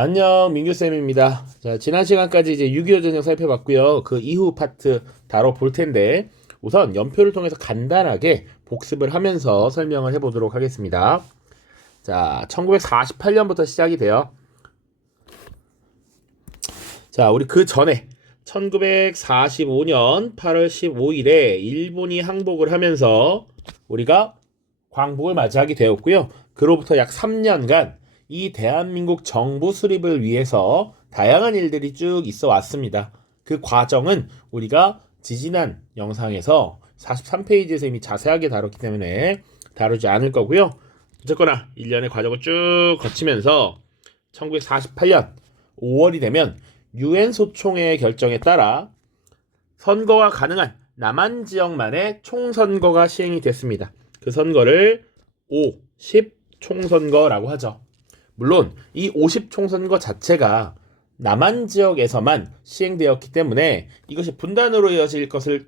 안녕 민규쌤입니다. 자, 지난 시간까지 이제 6.25 전쟁 살펴봤고요. 그 이후 파트 다뤄볼 텐데 우선 연표를 통해서 간단하게 복습을 하면서 설명을 해보도록 하겠습니다. 자, 1948년부터 시작이 돼요. 자, 우리 그 전에 1945년 8월 15일에 일본이 항복을 하면서 우리가 광복을 맞이하게 되었고요. 그로부터 약 3년간 이 대한민국 정부 수립을 위해서 다양한 일들이 쭉 있어 왔습니다. 그 과정은 우리가 지지난 영상에서 43페이지에서 이미 자세하게 다뤘기 때문에 다루지 않을 거고요. 어쨌거나 1년의 과정을 쭉 거치면서 1948년 5월이 되면 유엔 소총의 결정에 따라 선거가 가능한 남한 지역만의 총선거가 시행이 됐습니다. 그 선거를 5, 10 총선거라고 하죠. 물론 이 50 총선거 자체가 남한 지역에서만 시행되었기 때문에 이것이 분단으로 이어질 것을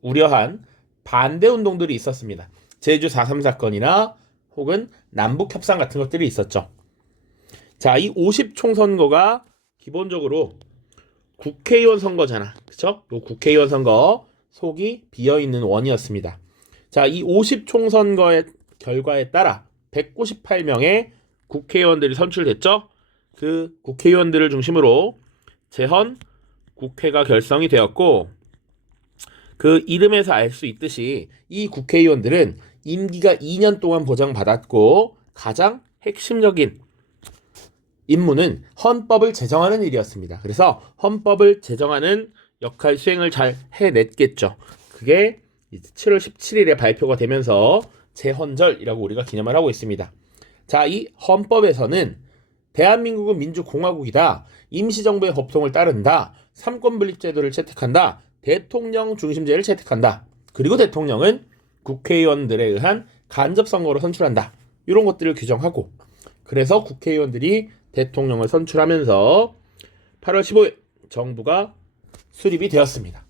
우려한 반대 운동들이 있었습니다. 제주 4.3 사건이나 혹은 남북 협상 같은 것들이 있었죠. 자, 이 50 총 선거가 기본적으로 국회의원 선거잖아. 그쵸? 요 국회의원 선거 속이 비어있는 원이었습니다. 자, 이 50 총 선거의 결과에 따라 198명의 국회의원들이 선출됐죠. 그 국회의원들을 중심으로 재헌 국회가 결성이 되었고 그 이름에서 알 수 있듯이 이 국회의원들은 임기가 2년 동안 보장받았고 가장 핵심적인 임무는 헌법을 제정하는 일이었습니다. 그래서 헌법을 제정하는 역할 수행을 잘 해냈겠죠. 그게 7월 17일에 발표가 되면서 재헌절이라고 우리가 기념을 하고 있습니다. 자, 이 헌법에서는 대한민국은 민주공화국이다. 임시정부의 법통을 따른다. 삼권분립제도를 채택한다. 대통령 중심제를 채택한다. 그리고 대통령은 국회의원들에 의한 간접선거로 선출한다. 이런 것들을 규정하고 그래서 국회의원들이 대통령을 선출하면서 8월 15일 정부가 수립이 되었습니다.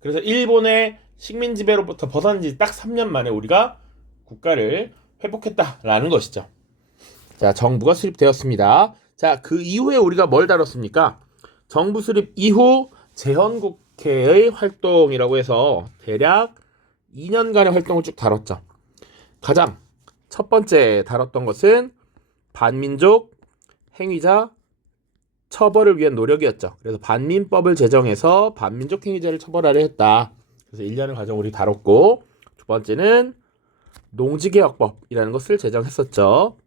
그래서 일본의 식민 지배로부터 벗어난 지 딱 3년 만에 우리가 국가를 회복했다라는 것이죠. 자, 정부가 수립되었습니다. 자, 그 이후에 우리가 뭘 다뤘습니까? 정부 수립 이후 재헌국회의 활동이라고 해서 대략 2년간의 활동을 쭉 다뤘죠. 가장 첫 번째 다뤘던 것은 반민족 행위자 처벌을 위한 노력이었죠. 그래서 반민법을 제정해서 반민족 행위자를 처벌하려 했다. 그래서 1년의 과정 우리 다뤘고 두 번째는 농지개혁법이라는 것을 제정했었죠.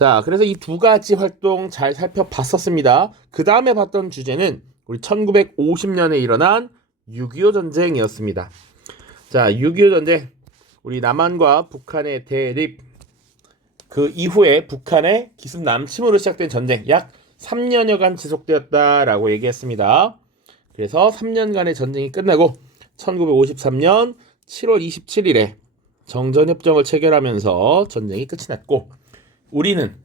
자, 그래서 이 두 가지 활동 잘 살펴봤었습니다. 그 다음에 봤던 주제는 우리 1950년에 일어난 6.25 전쟁이었습니다. 자, 6.25 전쟁. 우리 남한과 북한의 대립. 그 이후에 북한의 기습 남침으로 시작된 전쟁. 약 3년여간 지속되었다라고 얘기했습니다. 그래서 3년간의 전쟁이 끝나고 1953년 7월 27일에 정전협정을 체결하면서 전쟁이 끝이 났고 우리는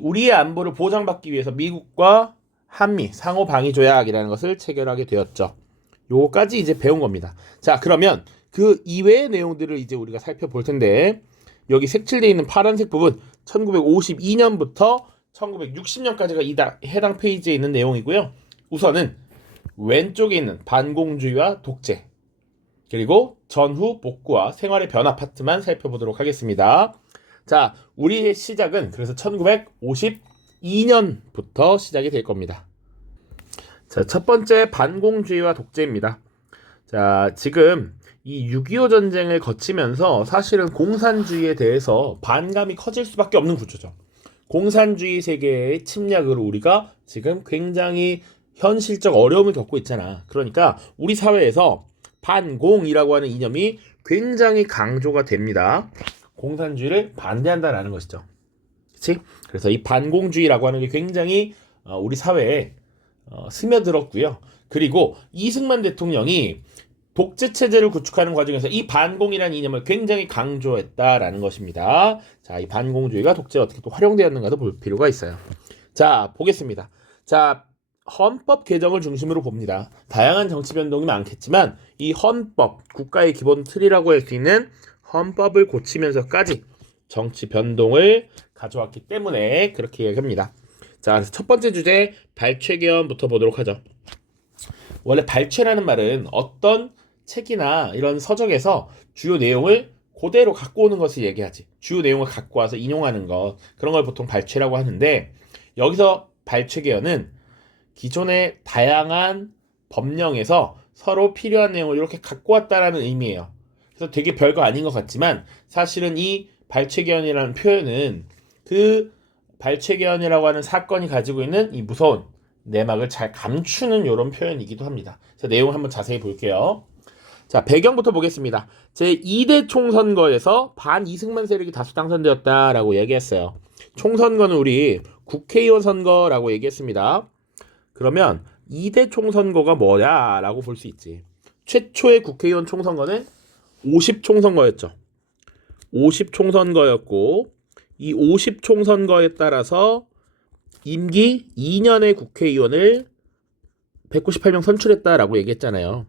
우리의 안보를 보장받기 위해서 미국과 한미 상호 방위 조약이라는 것을 체결하게 되었죠. 요거까지 이제 배운 겁니다. 자, 그러면 그 이외의 내용들을 이제 우리가 살펴볼 텐데 여기 색칠되어 있는 파란색 부분 1952년부터 1960년까지가 이 해당 페이지에 있는 내용이고요. 우선은 왼쪽에 있는 반공주의와 독재 그리고 전후 복구와 생활의 변화 파트만 살펴보도록 하겠습니다. 자, 우리의 시작은 그래서 1952년부터 시작이 될 겁니다. 자, 첫 번째 반공주의와 독재입니다. 자, 지금 이 6.25 전쟁을 거치면서 사실은 공산주의에 대해서 반감이 커질 수밖에 없는 구조죠. 공산주의 세계의 침략으로 우리가 지금 굉장히 현실적 어려움을 겪고 있잖아. 그러니까 우리 사회에서 반공이라고 하는 이념이 굉장히 강조가 됩니다. 공산주의를 반대한다라는 것이죠. 그렇지? 그래서 이 반공주의라고 하는 게 굉장히 어, 우리 사회에 어, 스며들었고요. 그리고 이승만 대통령이 독재 체제를 구축하는 과정에서 이 반공이라는 이념을 굉장히 강조했다라는 것입니다. 자, 이 반공주의가 독재에 어떻게 또 활용되었는가도 볼 필요가 있어요. 자, 보겠습니다. 자, 헌법 개정을 중심으로 봅니다. 다양한 정치 변동이 많겠지만 이 헌법, 국가의 기본 틀이라고 할 수 있는 헌법을 고치면서까지 정치 변동을 가져왔기 때문에 그렇게 얘기합니다. 자, 그래서 첫 번째 주제 발췌견부터 보도록 하죠. 원래 발췌라는 말은 어떤 책이나 이런 서적에서 주요 내용을 그대로 갖고 오는 것을 얘기하지. 주요 내용을 갖고 와서 인용하는 것. 그런 걸 보통 발췌라고 하는데 여기서 발췌계열은 기존의 다양한 법령에서 서로 필요한 내용을 이렇게 갖고 왔다라는 의미예요. 그래서 되게 별거 아닌 것 같지만 사실은 이 발췌계연이라는 표현은 그 발췌계연이라고 하는 사건이 가지고 있는 이 무서운 내막을 잘 감추는 이런 표현이기도 합니다. 자, 내용 한번 자세히 볼게요. 자, 배경부터 보겠습니다. 제2대 총선거에서 반 이승만 세력이 다수 당선되었다라고 얘기했어요. 총선거는 우리 국회의원 선거라고 얘기했습니다. 그러면 2대 총선거가 뭐냐라고 볼 수 있지. 최초의 국회의원 총선거는 50 총선거였죠. 50 총선거였고 이 50 총선거에 따라서 임기 2년의 국회의원을 198명 선출했다라고 얘기했잖아요.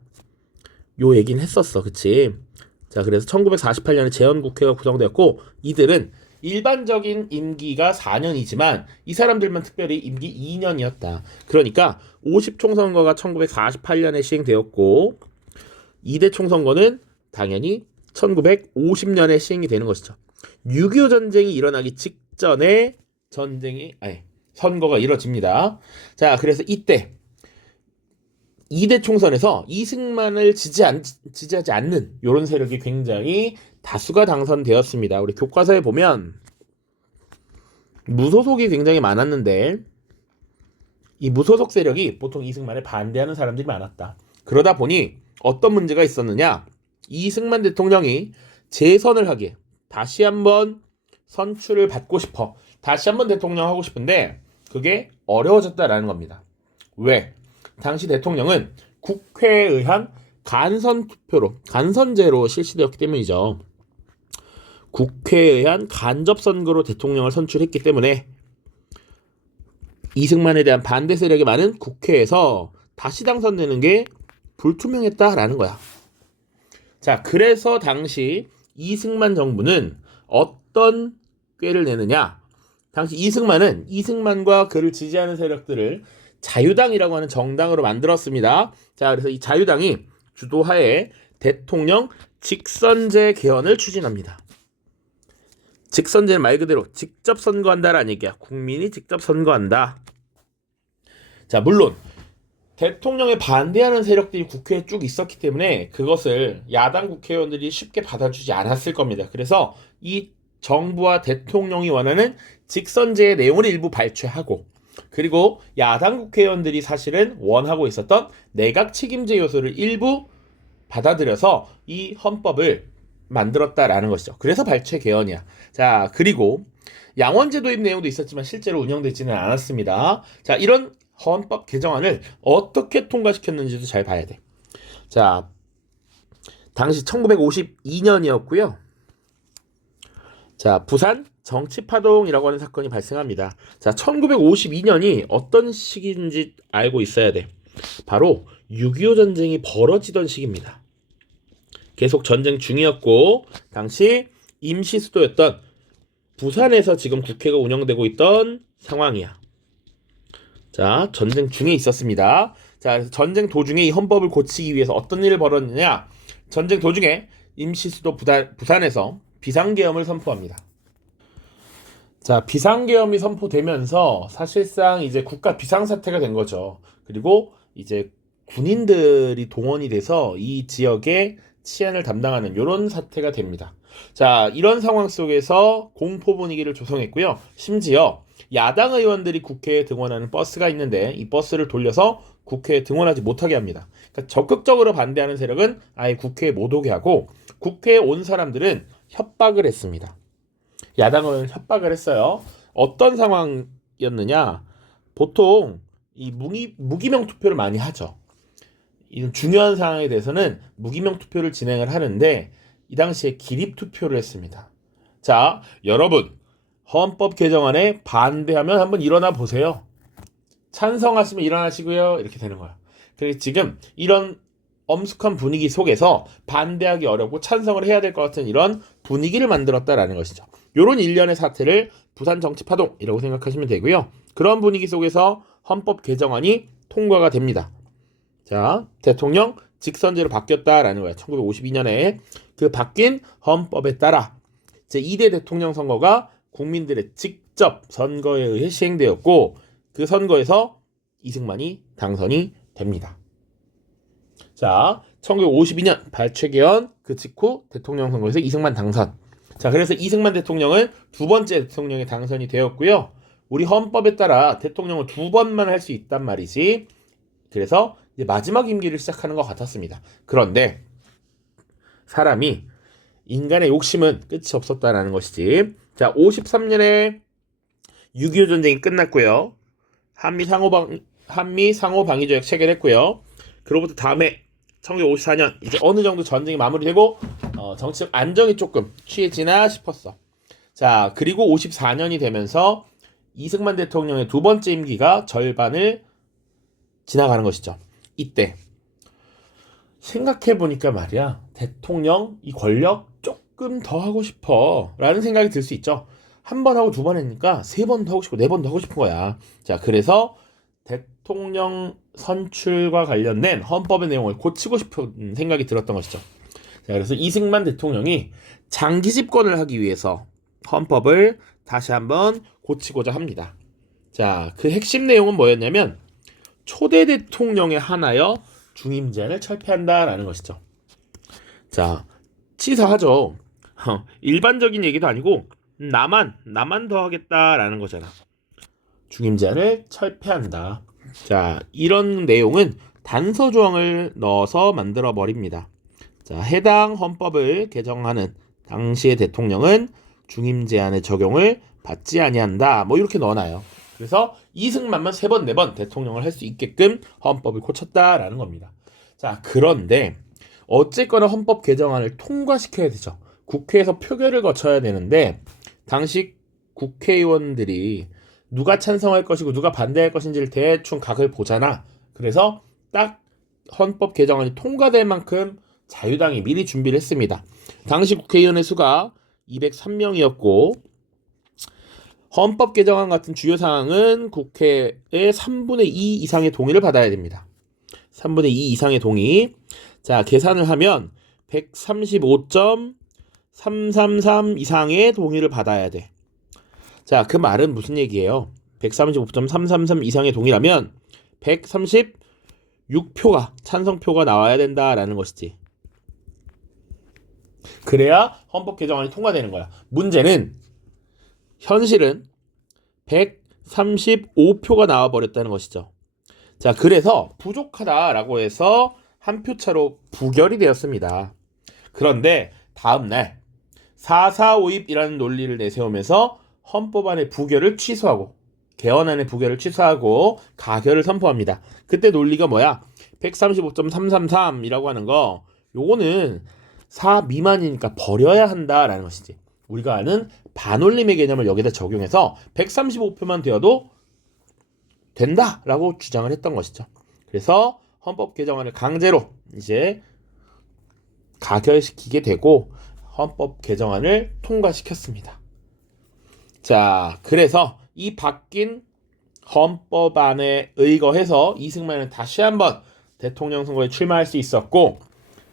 요 얘기는 했었어. 그치? 자, 그래서 1948년에 재헌국회가 구성되었고 이들은 일반적인 임기가 4년이지만 이 사람들만 특별히 임기 2년이었다. 그러니까 50 총선거가 1948년에 시행되었고 2대 총선거는 당연히 1950년에 시행이 되는 것이죠. 6.25 전쟁이 일어나기 직전에 전쟁이 아니 선거가 이뤄집니다. 자, 그래서 이때 2대 총선에서 이승만을 지지 안, 지지하지 않는 이런 세력이 굉장히 다수가 당선되었습니다. 우리 교과서에 보면 무소속이 굉장히 많았는데 이 무소속 세력이 보통 이승만에 반대하는 사람들이 많았다. 그러다 보니 어떤 문제가 있었느냐? 이승만 대통령이 재선을 하기에 다시 한번 선출을 받고 싶어. 다시 한번 대통령 하고 싶은데 그게 어려워졌다라는 겁니다. 왜? 당시 대통령은 국회에 의한 간선 투표로 간선제로 실시되었기 때문이죠. 국회에 의한 간접 선거로 대통령을 선출했기 때문에 이승만에 대한 반대 세력이 많은 국회에서 다시 당선되는 게 불투명했다라는 거야. 자, 그래서 당시 이승만 정부는 어떤 꾀를 내느냐? 당시 이승만은 이승만과 그를 지지하는 세력들을 자유당이라고 하는 정당으로 만들었습니다. 자, 그래서 이 자유당이 주도하에 대통령 직선제 개헌을 추진합니다. 직선제는 말 그대로 직접 선거한다라는 얘기야. 국민이 직접 선거한다. 자, 물론 대통령에 반대하는 세력들이 국회에 쭉 있었기 때문에 그것을 야당 국회의원들이 쉽게 받아주지 않았을 겁니다. 그래서 이 정부와 대통령이 원하는 직선제의 내용을 일부 발췌하고 그리고 야당 국회의원들이 사실은 원하고 있었던 내각 책임제 요소를 일부 받아들여서 이 헌법을 만들었다라는 것이죠. 그래서 발췌 개헌이야. 자, 그리고 양원제 도입 내용도 있었지만 실제로 운영되지는 않았습니다. 자, 이런 헌법 개정안을 어떻게 통과시켰는지도 잘 봐야 돼. 자, 당시 1952년이었고요. 자, 부산 정치파동이라고 하는 사건이 발생합니다. 자, 1952년이 어떤 시기인지 알고 있어야 돼. 바로 6.25 전쟁이 벌어지던 시기입니다. 계속 전쟁 중이었고, 당시 임시 수도였던 부산에서 지금 국회가 운영되고 있던 상황이야. 자, 전쟁 중에 있었습니다. 자, 전쟁 도중에 이 헌법을 고치기 위해서 어떤 일을 벌였느냐? 전쟁 도중에 임시 수도 부산, 부산에서 비상계엄을 선포합니다. 자, 비상계엄이 선포되면서 사실상 이제 국가 비상사태가 된 거죠. 그리고 이제 군인들이 동원이 돼서 이 지역의 치안을 담당하는 이런 사태가 됩니다. 자, 이런 상황 속에서 공포 분위기를 조성했고요. 심지어 야당 의원들이 국회에 등원하는 버스가 있는데 이 버스를 돌려서 국회에 등원하지 못하게 합니다. 그러니까 적극적으로 반대하는 세력은 아예 국회에 못 오게 하고 국회에 온 사람들은 협박을 했습니다. 야당은 협박을 했어요. 어떤 상황이었느냐? 보통 이 무기, 무기명 투표를 많이 하죠. 이런 중요한 상황에 대해서는 무기명 투표를 진행을 하는데 이 당시에 기립 투표를 했습니다. 자, 여러분 헌법 개정안에 반대하면 한번 일어나 보세요. 찬성하시면 일어나시고요. 이렇게 되는 거야. 그래서 지금 이런 엄숙한 분위기 속에서 반대하기 어렵고 찬성을 해야 될 것 같은 이런 분위기를 만들었다라는 것이죠. 요런 일련의 사태를 부산 정치 파동이라고 생각하시면 되고요. 그런 분위기 속에서 헌법 개정안이 통과가 됩니다. 자, 대통령 직선제로 바뀌었다라는 거예요. 1952년에 그 바뀐 헌법에 따라 제2대 대통령 선거가 국민들의 직접 선거에 의해 시행되었고 그 선거에서 이승만이 당선이 됩니다. 자, 1952년 발췌개헌 그 직후 대통령 선거에서 이승만 당선. 자, 그래서 이승만 대통령은 두 번째 대통령에 당선이 되었고요. 우리 헌법에 따라 대통령을 두 번만 할 수 있단 말이지. 그래서 이제 마지막 임기를 시작하는 것 같았습니다. 그런데 사람이 인간의 욕심은 끝이 없었다라는 것이지. 자, 53년에 6.25 전쟁이 끝났고요. 한미 상호방 한미 상호 방위 조약 체결했고요. 그로부터 다음에 1954년 이제 어느 정도 전쟁이 마무리되고 어, 정치적 안정이 조금 취해지나 싶었어. 자, 그리고 54년이 되면서 이승만 대통령의 두 번째 임기가 절반을 지나가는 것이죠. 이때 생각해 보니까 말이야 대통령 이 권력 조금 더 하고 싶어 라는 생각이 들 수 있죠. 한 번 하고 두 번 했니까 세 번 더 하고 싶고 네 번 더 하고 싶은 거야. 자 그래서 대통령 선출과 관련된 헌법의 내용을 고치고 싶은 생각이 들었던 것이죠. 자 그래서 이승만 대통령이 장기 집권을 하기 위해서 헌법을 다시 한번 고치고자 합니다. 자 그 핵심 내용은 뭐였냐면 초대 대통령에 한하여 중임 제한을 철폐한다라는 것이죠. 자, 치사하죠. 어, 일반적인 얘기도 아니고 나만 나만 더 하겠다라는 거잖아. 중임 제한을 철폐한다. 자, 이런 내용은 단서 조항을 넣어서 만들어 버립니다. 자, 해당 헌법을 개정하는 당시의 대통령은 중임 제한의 적용을 받지 아니한다. 뭐 이렇게 넣어놔요. 그래서 이승만만 세 번, 네 번 대통령을 할 수 있게끔 헌법을 고쳤다라는 겁니다. 자, 그런데 어쨌거나 헌법 개정안을 통과시켜야 되죠. 국회에서 표결을 거쳐야 되는데 당시 국회의원들이 누가 찬성할 것이고 누가 반대할 것인지를 대충 각을 보잖아. 그래서 딱 헌법 개정안이 통과될 만큼 자유당이 미리 준비를 했습니다. 당시 국회의원의 수가 203명이었고 헌법 개정안 같은 주요 사항은 국회의 3분의 2 이상의 동의를 받아야 됩니다. 3분의 2 이상의 동의. 자, 계산을 하면 135.333 이상의 동의를 받아야 돼. 자, 그 말은 무슨 얘기예요? 135.333 이상의 동의라면 136표가 찬성표가 나와야 된다라는 것이지. 그래야 헌법 개정안이 통과되는 거야. 문제는 현실은 135표가 나와 버렸다는 것이죠. 자, 그래서 부족하다라고 해서 한 표 차로 부결이 되었습니다. 그런데 다음 날 4452이라는 논리를 내세우면서 헌법안의 부결을 취소하고 개헌안의 부결을 취소하고 가결을 선포합니다. 그때 논리가 뭐야? 135.333이라고 하는 거 요거는 4 미만이니까 버려야 한다라는 것이지. 우리가 아는 반올림의 개념을 여기다 적용해서 135표만 되어도 된다라고 주장을 했던 것이죠. 그래서 헌법 개정안을 강제로 이제 가결시키게 되고 헌법 개정안을 통과시켰습니다. 자, 그래서 이 바뀐 헌법안에 의거해서 이승만은 다시 한번 대통령 선거에 출마할 수 있었고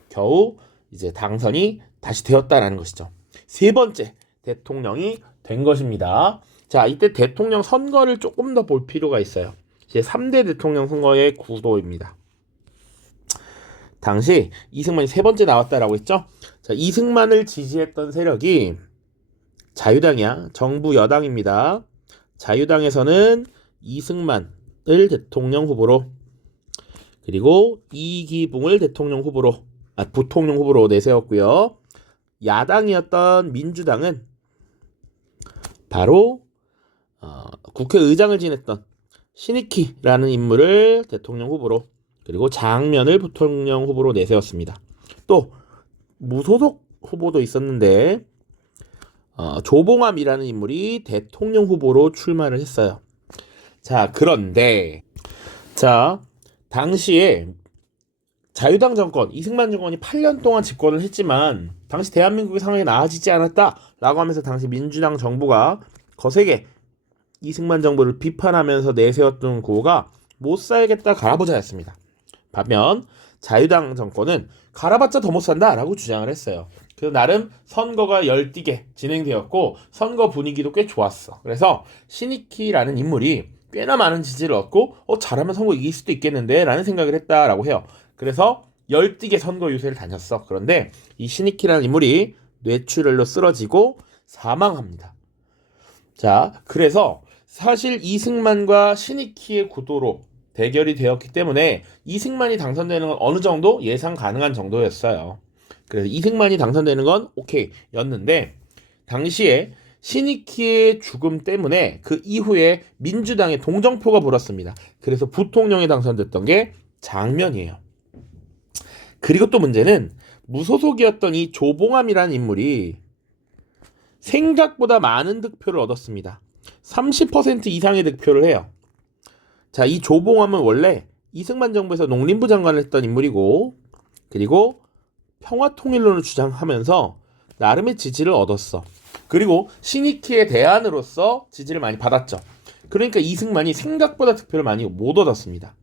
겨우 이제 당선이 다시 되었다라는 것이죠. 세 번째 대통령이 된 것입니다. 자, 이때 대통령 선거를 조금 더 볼 필요가 있어요. 이제 3대 대통령 선거의 구도입니다. 당시 이승만이 세 번째 나왔다라고 했죠. 자, 이승만을 지지했던 세력이 자유당이야. 정부 여당입니다. 자유당에서는 이승만을 대통령 후보로 그리고 이기붕을 대통령 후보로 아, 부통령 후보로 내세웠고요. 야당이었던 민주당은 바로 어, 국회의장을 지냈던 신익희라는 인물을 대통령 후보로 그리고 장면을 부통령 후보로 내세웠습니다. 또 무소속 후보도 있었는데 어, 조봉암이라는 인물이 대통령 후보로 출마를 했어요. 자 그런데 자 당시에 자유당 정권 이승만 정권이 8년 동안 집권을 했지만 당시 대한민국의 상황이 나아지지 않았다라고 하면서 당시 민주당 정부가 거세게 이승만 정부를 비판하면서 내세웠던 구호가 못 살겠다 갈아보자였습니다. 반면 자유당 정권은 갈아봤자 더 못 산다라고 주장을 했어요. 그래서 나름 선거가 열띠게 진행되었고 선거 분위기도 꽤 좋았어. 그래서 신익희라는 인물이 꽤나 많은 지지를 얻고 어 잘하면 선거 이길 수도 있겠는데라는 생각을 했다라고 해요. 그래서 열띠게 선거 유세를 다녔어. 그런데 이 신익희라는 인물이 뇌출혈로 쓰러지고 사망합니다. 자, 그래서 사실 이승만과 신익희의 구도로 대결이 되었기 때문에 이승만이 당선되는 건 어느 정도 예상 가능한 정도였어요. 그래서 이승만이 당선되는 건 오케이였는데 당시에 신익희의 죽음 때문에 그 이후에 민주당의 동정표가 불었습니다. 그래서 부통령에 당선됐던 게 장면이에요. 그리고 또 문제는 무소속이었던 이 조봉암이라는 인물이 생각보다 많은 득표를 얻었습니다. 30% 이상의 득표를 해요. 자, 이 조봉암은 원래 이승만 정부에서 농림부 장관을 했던 인물이고, 그리고 평화통일론을 주장하면서 나름의 지지를 얻었어. 그리고 신익희의 대안으로서 지지를 많이 받았죠. 그러니까 이승만이 생각보다 득표를 많이 못 얻었습니다.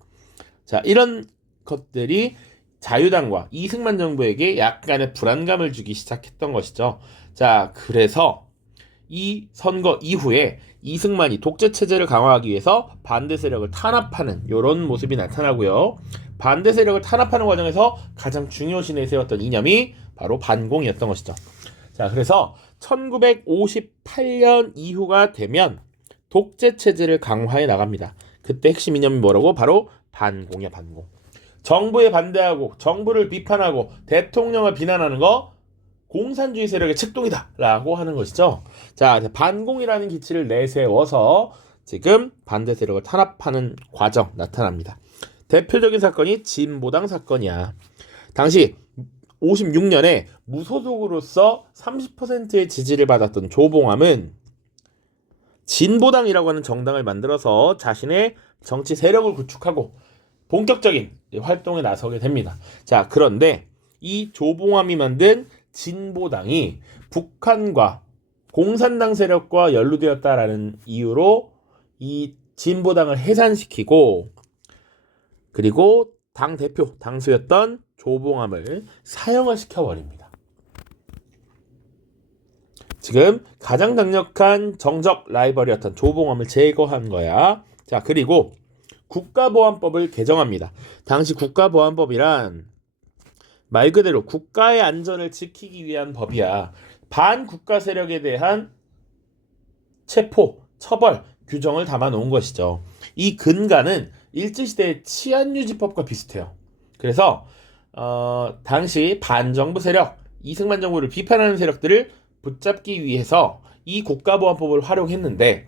자, 이런 것들이 자유당과 이승만 정부에게 약간의 불안감을 주기 시작했던 것이죠. 자, 그래서 이 선거 이후에 이승만이 독재 체제를 강화하기 위해서 반대 세력을 탄압하는 이런 모습이 나타나고요. 반대 세력을 탄압하는 과정에서 가장 중요시 내세웠던 이념이 바로 반공이었던 것이죠. 자, 그래서 1958년 이후가 되면 독재 체제를 강화해 나갑니다. 그때 핵심 이념이 뭐라고? 바로 반공이야, 반공. 정부에 반대하고 정부를 비판하고 대통령을 비난하는 거 공산주의 세력의 책동이다라고 하는 것이죠. 자, 반공이라는 기치를 내세워서 지금 반대 세력을 탄압하는 과정 나타납니다. 대표적인 사건이 진보당 사건이야. 당시 56년에 무소속으로서 30%의 지지를 받았던 조봉암은 진보당이라고 하는 정당을 만들어서 자신의 정치 세력을 구축하고 본격적인 활동에 나서게 됩니다. 자, 그런데 이 조봉암이 만든 진보당이 북한과 공산당 세력과 연루되었다라는 이유로 이 진보당을 해산시키고 그리고 당 대표 당수였던 조봉암을 사형을 시켜버립니다. 지금 가장 강력한 정적 라이벌이었던 조봉암을 제거한 거야. 자 그리고 국가보안법을 개정합니다. 당시 국가보안법이란 말 그대로 국가의 안전을 지키기 위한 법이야. 반국가 세력에 대한 체포, 처벌, 규정을 담아 놓은 것이죠. 이 근간은 일제시대의 치안유지법과 비슷해요. 그래서 어, 당시 반정부 세력, 이승만 정부를 비판하는 세력들을 붙잡기 위해서 이 국가보안법을 활용했는데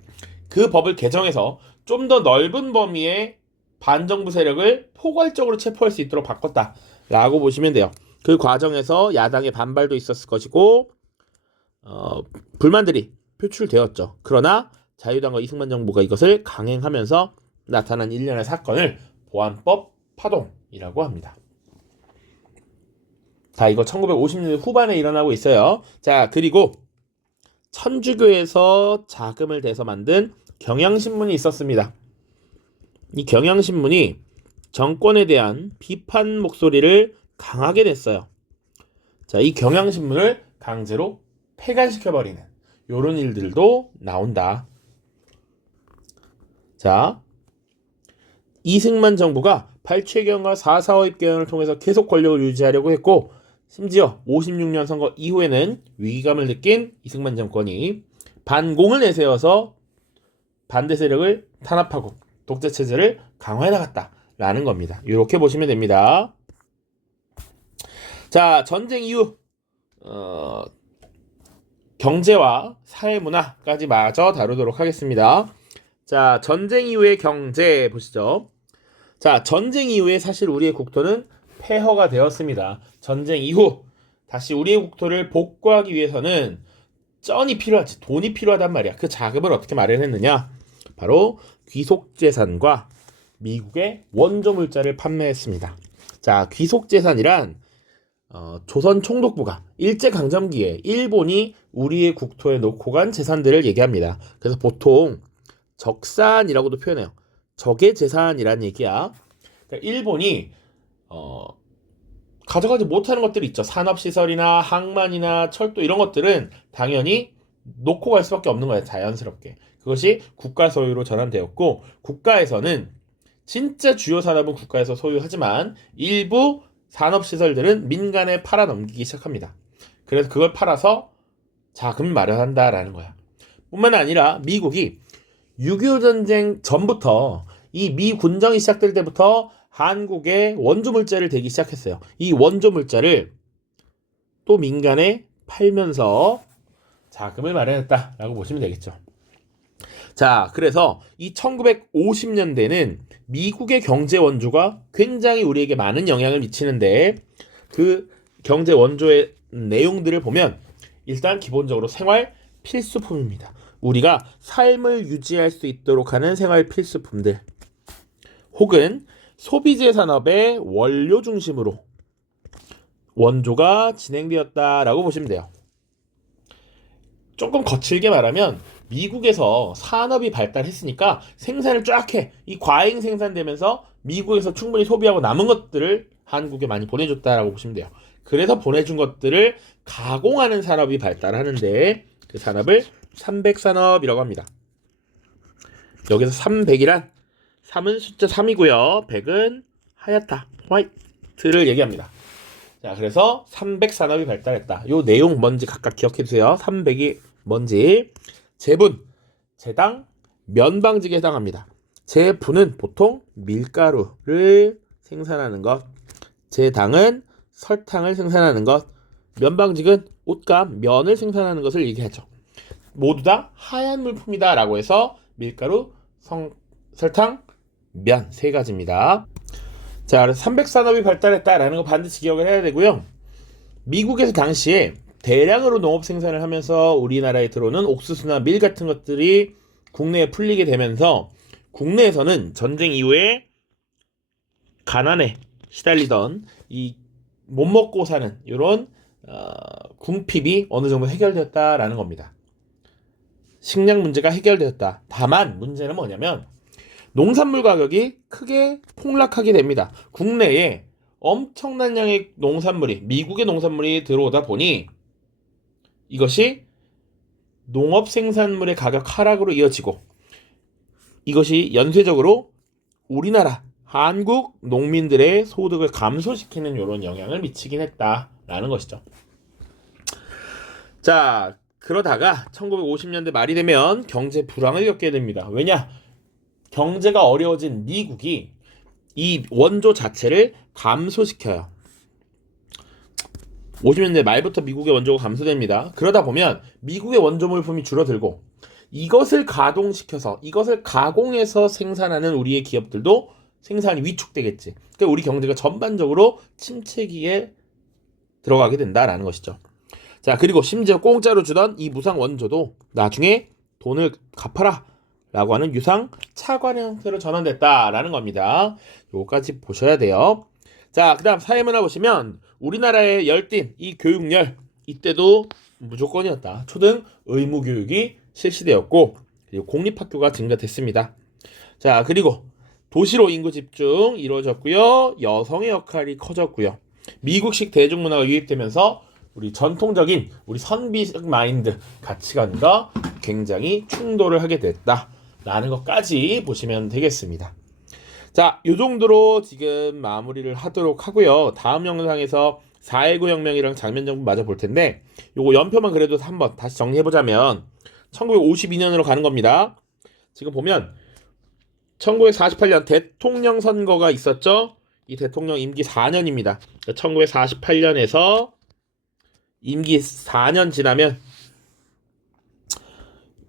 그 법을 개정해서 좀 더 넓은 범위의 반정부 세력을 포괄적으로 체포할 수 있도록 바꿨다 라고 보시면 돼요. 그 과정에서 야당의 반발도 있었을 것이고 어, 불만들이 표출되었죠. 그러나 자유당과 이승만 정부가 이것을 강행하면서 나타난 일련의 사건을 보안법 파동이라고 합니다. 자, 이거 1950년대 후반에 일어나고 있어요. 자, 그리고 천주교에서 자금을 대서 만든 경향신문이 있었습니다. 이 경향신문이 정권에 대한 비판 목소리를 강하게 냈어요. 자, 이 경향신문을 강제로 폐간시켜버리는 이런 일들도 나온다. 자, 이승만 정부가 발췌경과 4.4 입경을 통해서 계속 권력을 유지하려고 했고 심지어 56년 선거 이후에는 위기감을 느낀 이승만 정권이 반공을 내세워서 반대 세력을 탄압하고 독재 체제를 강화해 나갔다 라는 겁니다. 이렇게 보시면 됩니다. 자, 전쟁 이후 어, 경제와 사회 문화까지 마저 다루도록 하겠습니다. 자, 전쟁 이후의 경제 보시죠. 자, 전쟁 이후에 사실 우리의 국토는 폐허가 되었습니다. 전쟁 이후 다시 우리의 국토를 복구하기 위해서는 쩐이 필요하지, 돈이 필요하단 말이야. 그 자금을 어떻게 마련했느냐? 바로 귀속 재산과 미국의 원조 물자를 판매했습니다. 자, 귀속 재산이란 어, 조선 총독부가 일제 강점기에 일본이 우리의 국토에 놓고 간 재산들을 얘기합니다. 그래서 보통 적산이라고도 표현해요. 적의 재산이란 얘기야. 그러니까 일본이 어, 가져가지 못하는 것들이 있죠. 산업시설이나 항만이나 철도 이런 것들은 당연히 놓고 갈 수밖에 없는 거예요. 자연스럽게. 그것이 국가 소유로 전환되었고 국가에서는 진짜 주요 산업은 국가에서 소유하지만 일부 산업시설들은 민간에 팔아 넘기기 시작합니다. 그래서 그걸 팔아서 자금 마련한다라는 거야. 뿐만 아니라 미국이 6.25 전쟁 전부터 이 미 군정이 시작될 때부터 한국에 원조 물자를 대기 시작했어요. 이 원조 물자를 또 민간에 팔면서 자금을 마련했다라고 보시면 되겠죠. 자, 그래서 이 1950년대는 미국의 경제 원조가 굉장히 우리에게 많은 영향을 미치는데 그 경제 원조의 내용들을 보면 일단 기본적으로 생활 필수품입니다. 우리가 삶을 유지할 수 있도록 하는 생활 필수품들 혹은 소비재 산업의 원료 중심으로 원조가 진행되었다라고 보시면 돼요. 조금 거칠게 말하면 미국에서 산업이 발달했으니까 생산을 쫙 해. 이 과잉 생산되면서 미국에서 충분히 소비하고 남은 것들을 한국에 많이 보내줬다라고 보시면 돼요. 그래서 보내준 것들을 가공하는 산업이 발달하는데 그 산업을 300 산업이라고 합니다. 여기서 300이란 3은 숫자 3이고요. 100은 하얗다. 화이트를 얘기합니다. 자, 그래서 300 산업이 발달했다. 요 내용 뭔지 각각 기억해 주세요. 300이 뭔지. 제분, 제당, 면방직에 해당합니다. 제분은 보통 밀가루를 생산하는 것, 제당은 설탕을 생산하는 것, 면방직은 옷과 면을 생산하는 것을 얘기하죠. 모두 다 하얀 물품이다라고 해서 밀가루, 성, 설탕, 면 세 가지입니다. 자, 그래서 300산업이 발달했다라는 거 반드시 기억을 해야 되고요. 미국에서 당시에 대량으로 농업 생산을 하면서 우리나라에 들어오는 옥수수나 밀 같은 것들이 국내에 풀리게 되면서 국내에서는 전쟁 이후에 가난에 시달리던 이 못 먹고 사는 이런 어, 궁핍이 어느 정도 해결되었다라는 겁니다. 식량 문제가 해결되었다. 다만 문제는 뭐냐면 농산물 가격이 크게 폭락하게 됩니다. 국내에 엄청난 양의 농산물이 미국의 농산물이 들어오다 보니 이것이 농업 생산물의 가격 하락으로 이어지고 이것이 연쇄적으로 우리나라 한국 농민들의 소득을 감소시키는 이런 영향을 미치긴 했다라는 것이죠. 자, 그러다가 1950년대 말이 되면 경제 불황을 겪게 됩니다. 왜냐? 경제가 어려워진 미국이 이 원조 자체를 감소시켜요. 50년대 말부터 미국의 원조가 감소됩니다. 그러다 보면 미국의 원조 물품이 줄어들고 이것을 가동시켜서 이것을 가공해서 생산하는 우리의 기업들도 생산이 위축되겠지. 그러니까 우리 경제가 전반적으로 침체기에 들어가게 된다라는 것이죠. 자, 그리고 심지어 공짜로 주던 이 무상 원조도 나중에 돈을 갚아라 라고 하는 유상 차관 형태로 전환됐다라는 겁니다. 요까지 보셔야 돼요. 자, 그 다음 사회문화 보시면 우리나라의 열띤 이 교육열 이때도 무조건이었다. 초등 의무 교육이 실시되었고 그리고 공립학교가 증가됐습니다. 자, 그리고 도시로 인구 집중 이루어졌고요. 여성의 역할이 커졌고요. 미국식 대중문화가 유입되면서 우리 전통적인 우리 선비적 마인드 가치관과 굉장히 충돌을 하게 됐다라는 것까지 보시면 되겠습니다. 자, 요 정도로 지금 마무리를 하도록 하고요. 다음 영상에서 4.19 혁명이랑 장면 정보 마저 볼 텐데 요거 연표만 그래도 한번 다시 정리해 보자면 1952년으로 가는 겁니다. 지금 보면 1948년 대통령 선거가 있었죠. 이 대통령 임기 4년입니다. 1948년에서 임기 4년 지나면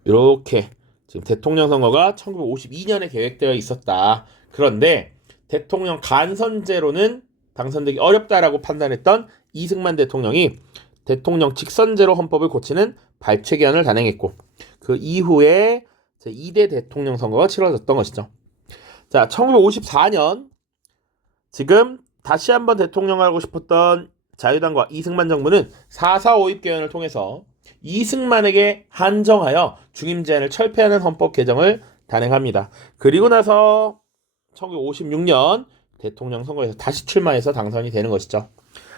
이렇게 지금 대통령 선거가 1952년에 계획되어 있었다. 그런데 대통령 간선제로는 당선되기 어렵다라고 판단했던 이승만 대통령이 대통령 직선제로 헌법을 고치는 발췌기한을 단행했고 그 이후에 제2대 대통령 선거가 치러졌던 것이죠. 자, 1954년 지금 다시 한번 대통령하고 싶었던 자유당과 이승만 정부는 4.4 5입 개헌을 통해서 이승만에게 한정하여 중임 제한을 철폐하는 헌법 개정을 단행합니다. 그리고 나서 1956년 대통령 선거에서 다시 출마해서 당선이 되는 것이죠.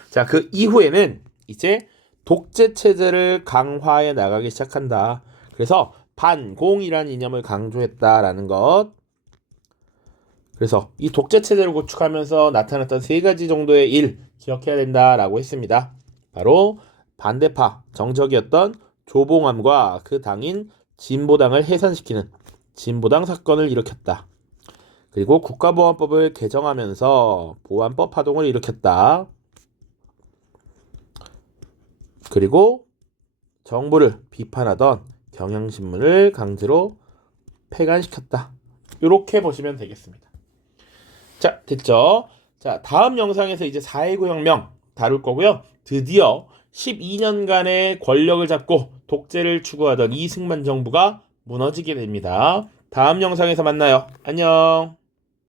자, 그 이후에는 이제 독재 체제를 강화해 나가기 시작한다. 그래서 반공이라는 이념을 강조했다라는 것. 그래서 이 독재 체제를 구축하면서 나타났던 세 가지 정도의 일 기억해야 된다라고 했습니다. 바로 반대파 정적이었던 조봉암과 그 당인 진보당을 해산시키는 진보당 사건을 일으켰다. 그리고 국가보안법을 개정하면서 보안법 파동을 일으켰다. 그리고 정부를 비판하던 경향신문을 강제로 폐간시켰다. 이렇게 보시면 되겠습니다. 자, 됐죠? 자, 다음 영상에서 이제 4.19 혁명 다룰 거고요. 드디어 12년간의 권력을 잡고 독재를 추구하던 이승만 정부가 무너지게 됩니다. 다음 영상에서 만나요. 안녕.